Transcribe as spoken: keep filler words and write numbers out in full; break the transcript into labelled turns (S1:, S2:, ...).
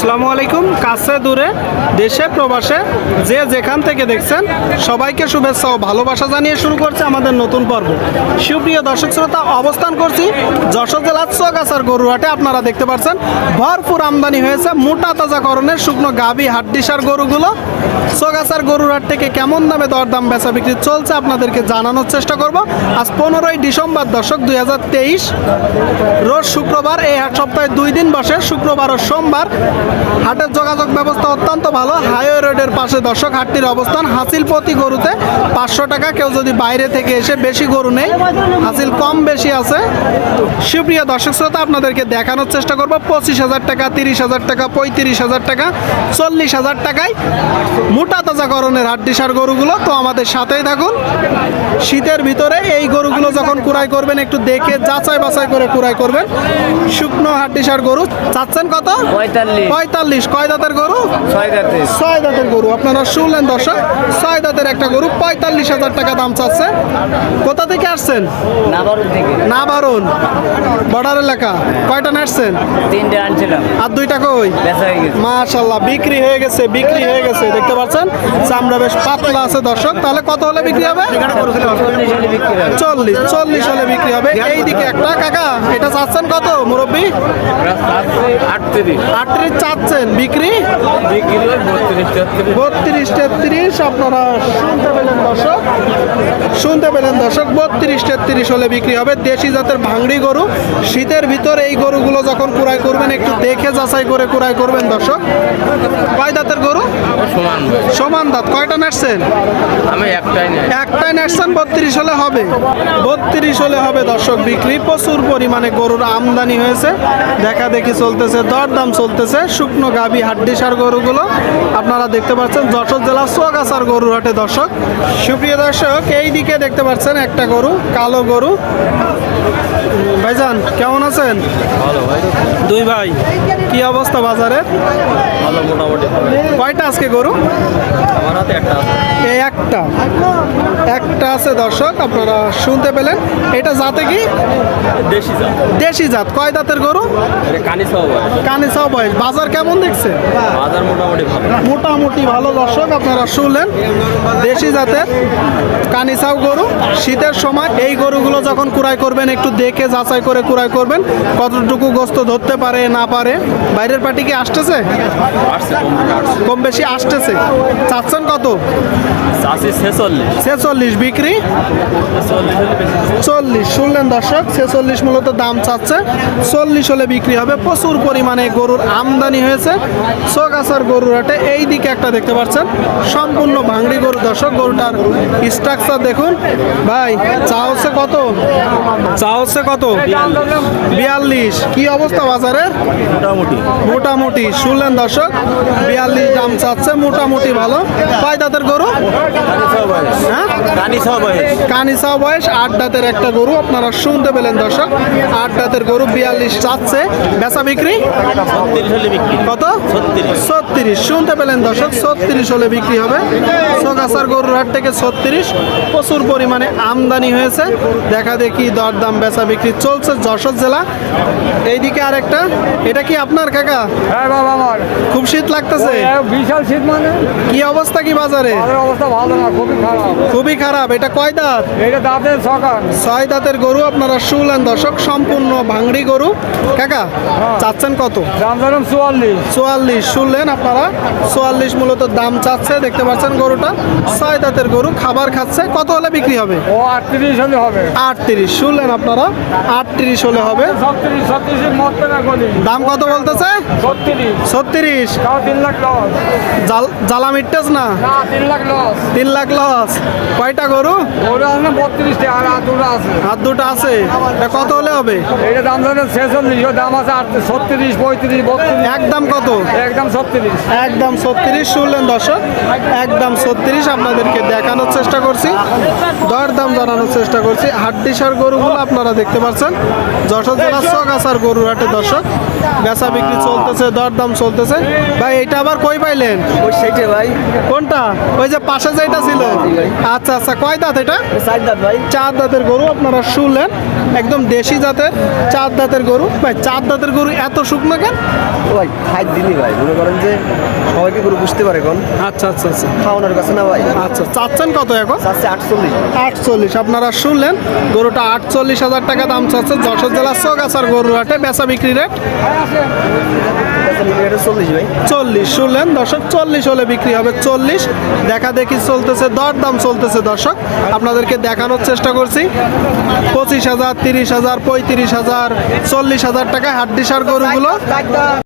S1: আসসালামু আলাইকুম। কাছে দূরে দেশে প্রবাসে যে যেখান থেকে দেখছেন সবাইকে শুভেচ্ছা ও ভালোবাসা জানিয়ে শুরু করছে আমাদের নতুন পর্ব। সুপ্রিয় দর্শক শ্রোতা, অবস্থান করছি যশোর জেলার চৌগাছার গরুহাটে। আপনারা দেখতে পাচ্ছেন ভরপুর আমদানি হয়েছে মোটা তাজাকরণের শুকনো গাভী হাড্ডিসার গরুগুলো। চৌগাছার গরুহাট থেকে কেমন দামে দরদাম বেচা বিক্রি চলছে আপনাদেরকে জানানোর চেষ্টা করব। আজ পনেরোই ডিসেম্বর দর্শক দুই হাজার তেইশ, রোজ শুক্রবার। এই হাট সপ্তাহে দুই দিন বসে, শুক্রবার ও সোমবার। হাটের যোগাযোগ ব্যবস্থা অত্যন্ত ভালো। হাইওয়ে রোডের পাশে দর্শক হাটটির অবস্থান। হাসিল প্রতি গরুতে পাঁচশো টাকা। কেউ যদি বাইরে থেকে এসে বেশি গরু নেই, হাসিল কম বেশি আছে। সুপ্রিয় দর্শক শ্রোতা, আপনাদেরকে দেখানোর চেষ্টা করব পঁচিশ হাজার টাকা, তিরিশ হাজার টাকা, পঁয়ত্রিশ হাজার টাকা, চল্লিশ হাজার টাকায় মোটা তাজাকরণের হাড্ডিসার গরুগুলো। তো আমাদের সাথেই থাকুন। শীতের ভিতরে এই গরুগুলো যখন কুড়াই করবেন একটু দেখে যাচাই বাছাই করে কুড়াই করবেন। শুকনো হাড্ডিসার গরু চাচ্ছেন কত?
S2: পঁয়তাল্লিশ।
S1: পঁয়তাল্লিশ। কয় দাঁতের গরু?
S2: ছয় দাঁতের।
S1: ছয় দাঁতের গরু। আপনারা শুনলেন দর্শক, ছয় দাঁতের একটা গরু পঁয়তাল্লিশ হাজার টাকা দাম চাচ্ছে। কোথা থেকে আসছেন?
S2: নাবারুন থেকে।
S1: নাবারুন বর্ডার এলাকা। কয়টা নাচছেন?
S2: তিনটে আনছিলাম,
S1: আর দুইটা কই?
S2: বেচা হয়ে গেছে।
S1: মাশাআল্লাহ, বিক্রি হয়ে গেছে, বিক্রি হয়ে গেছে। দেখতে পাচ্ছেন চামড়া বেশ পাতলা আছে দর্শক। তাহলে কত হলে বিক্রি হবে?
S2: চল্লিশ হলে বিক্রি হবে।
S1: চল্লিশ। চল্লিশ হলে বিক্রি হবে। এইদিকে একটা কাকা, এটা চাচ্ছেন কত মুরব্বী?
S2: আটত্রিশ।
S1: আটত্রিশ চাচ্ছেন, বিক্রি
S2: বিক্রি বত্রিশ তেত্রিশ।
S1: বত্রিশ তেত্রিশ। আপনারা শুনতে পেলেন দর্শক, শুনতে পেলেন দর্শক, বত্রিশ তেত্রিশ হলে বিক্রি হবে। দেশি জাতের ভাঙড়ি গরু। শীতের ভিতর এই গরুগুলো যখন কুড়াই করবেন একটু দেখে যাচাই করে কুড়াই করবেন দর্শক। কয় দাঁতের গরু?
S2: সমান।
S1: সমান দাঁত। কয়টা নাচছেন?
S2: আমি একটাই নেই।
S1: একটাই নাচছেন। বত্রিশ হলে হবে, বত্রিশ হলে হবে দর্শক বিক্রি। প্রচুর পরিমাণে গরুর আমদানি হয়েছে, দেখা দেখি চলতেছে, দরদাম চলতেছে। শুকনো গাভী হাড্ডিসার গরুগুলো আপনারা দেখতে পাচ্ছেন যশোর জেলা চৌগাছার গরুর হাটে দর্শক। সুপ্রিয় দর্শক, এই দিকে দেখতে পাচ্ছেন একটা গরু, কালো গরু। ভাইজান কেমন আছেন?
S2: ভালো ভাই।
S1: দুই ভাই, কি অবস্থা বাজারের?
S2: ভালো, মোটামুটি।
S1: কয়টা আজকে গরু?
S2: আমার হাতে একটা আছে।
S1: এই একটা একটা আছে দর্শক, আপনারা শুনতে পেলেন। এটা জাতে কি?
S2: দেশি জাত।
S1: দেশি জাত। কয় দাঁতের গরু?
S2: এটা কানি সহ
S1: কানিসাও বয়স। বাজার কেমন দেখছে?
S2: বাজার মোটামুটি ভালো।
S1: মোটামুটি ভালো দর্শক, আপনারা শুনলেন। দেশি জাতের কানিসাও গরু। শীতের সময় এই গরুগুলো যখন কুড়াই করবেন একটু দেখে যাচাই করে কুড়াই করবেন, কতটুকু গোস্ত ধরতে পারে না পারে। বাইরের পার্টি কি আসতেছে?
S2: আসছে, কম বেশি আসছে।
S1: কম বেশি আসতেছে। চাচ্ছেন কত?
S2: চাষি ছেচল্লিশ।
S1: ছেচল্লিশ। বিক্রি
S2: চল্লিশ হলে বেশি।
S1: চল্লিশ। শুনলেন দর্শক, ছেচল্লিশ মূলত দাম চাচ্ছে, চল্লিশ হলে বিক্রি হবে। প্রচুর পরিমাণে গরুর আমদানি হয়েছে চৌগাছার গরুর হাটে। এই দিকে একটা দেখতে পাচ্ছেন সম্পূর্ণ ভাঙড়ি গরু দর্শক। গরুটার স্ট্রাকচার দেখুন। ভাই চা হচ্ছে কত? চা হচ্ছে কত? বিয়াল্লিশ। কি অবস্থা বাজারে?
S2: মোটামুটি।
S1: মোটামুটি। শুনলেন দর্শক, বিয়াল্লিশ দাম চাচ্ছে, মোটামুটি ভালো। কয় দাঁতের গরু? হ্যাঁ,
S2: কানি সহ বয়স।
S1: কানিসাও বয়স। আট দাঁতের একটা গরু। আপনারা শুনতে পেলেন দর্শক, আট দাঁতের গরু বিয়াল্লিশ চাচ্ছে। বেচা বিক্রি
S2: ছত্রিশ হলে বিক্রি।
S1: কত?
S2: ছত্রিশ।
S1: ছত্রিশ। শুনতে পেলেন দর্শক, ছত্রিশ হলে বিক্রি হবে। চৌগাছার গরুর হাট থেকে ছত্রিশ। প্রচুর পরিমাণে আমদানি হয়েছে, দেখা দেখি দরদাম বেচা বিক্রি চলছে যশোর জেলা। এইদিকে আরেকটা, এটা কি আপনার কাকা?
S3: হ্যাঁ বাবা, আমার
S1: খুব শীত লাগতেছে।
S3: বিশাল শীত। মানে
S1: কি অবস্থা কি বাজারে?
S3: আমাদের অবস্থা ভালো না, খুবই খারাপ।
S1: খুবই খারাপ। এটা কয় দাঁত?
S3: এটা দাঁতের সকাল।
S1: ছয় দাঁতের গরু। আপনারা শুনলেন দর্শক, সম্পূর্ণ ভাঙড়ি গরু। কাকা চাচ্ছেন কত?
S3: দাম ধরুন চুয়াল্লিশ।
S1: চুয়াল্লিশ। শুনলেন আপনারা, চুয়াল্লিশ মূলত দাম চাচ্ছে। দেখতে পাচ্ছেন গরুটা ছয় দাঁতের গরু, খাবার খাচ্ছে। কত হলে বিক্রি হবে?
S3: ও আটত্রিশ হলে হবে।
S1: আটত্রিশ। শুনলেন আপনারা, আটত্রিশ হলে হবে।
S3: ছত্রিশ। ছত্রিশের মরতে না গলি।
S1: দাম কত বলতেছে?
S3: ছত্রিশ।
S1: ছত্রিশ।
S3: তাও তিন লাখ লস।
S1: জ্বালা মিটতেছ না?
S3: না, তিন লাখ লস।
S1: তিন লাখ লস। কয়টা গরু?
S3: ওরা আছে না বত্রিশটা, আর আর দুটো আছে।
S1: হাত দুটো আছে। এটা কত হলে হবে?
S3: এটা দাম ধরুন ছেচল্লিশ। ওর দাম আছে আট ছত্রিশ, পঁয়ত্রিশ, বত্রিশ।
S1: একদম কত?
S3: একদম ছত্রিশ।
S1: একদম ছত্রিশ। শুনলেন দর্শক, একদম ছত্রিশ। আপনাদেরকে দেখানোর চেষ্টা করছি, দরদাম জানানোর চেষ্টা করছি। হাড্ডিসার গরুগুলো আপনারা দেখতে পাচ্ছেন যশোর জেলার চৌগাছার গরুর হাটে দর্শক। বেচা বিক্রি চলতেছে, দরদাম চলতেছে। ভাই এটা আবার কই পাইলেন?
S4: ওই সেইটে ভাই,
S1: কোনটা? ওই যে পাশে যেটা ছিল। আচ্ছা আচ্ছা, কয় দাঁত এটা?
S4: চার দাঁত ভাই।
S1: চার দাঁতের গরু আপনারা শুনলেন, একদম দেশি জাতের চার দাঁতের গরু। ভাই চার দাঁতের গরু এত শুকনো কেন?
S4: ও ভাই খাই দিনই ভাই, মনে করেন যে সবাইকে গরু বুঝতে পারে কোন
S1: আচ্ছা আচ্ছা আচ্ছা
S4: খাওয়ানোর কাছে না ভাই।
S1: আচ্ছা, চাচ্ছেন কত এখন?
S4: চাচ্ছে আটচল্লিশ।
S1: আটচল্লিশ। আপনারা শুনলেন, গরুটা আটচল্লিশ হাজার টাকা দাম চাচ্ছে যশোর জেলার চৌগাছার গরুর হাটে। বেচা বিক্রি রেট
S4: চল্লিশ ভাই।
S1: চল্লিশ। শুনলেন দর্শক, চল্লিশ হলে বিক্রি হবে। চল্লিশ দেখা দেখি চলতেছে, দরদাম চলতেছে দর্শক, আপনাদেরকে দেখানোর চেষ্টা করছি। পঁচিশ হাজার, তিরিশ হাজার, পঁয়ত্রিশ হাজার, চল্লিশ হাজার টাকা হাড্ডিসার গরুগুলো।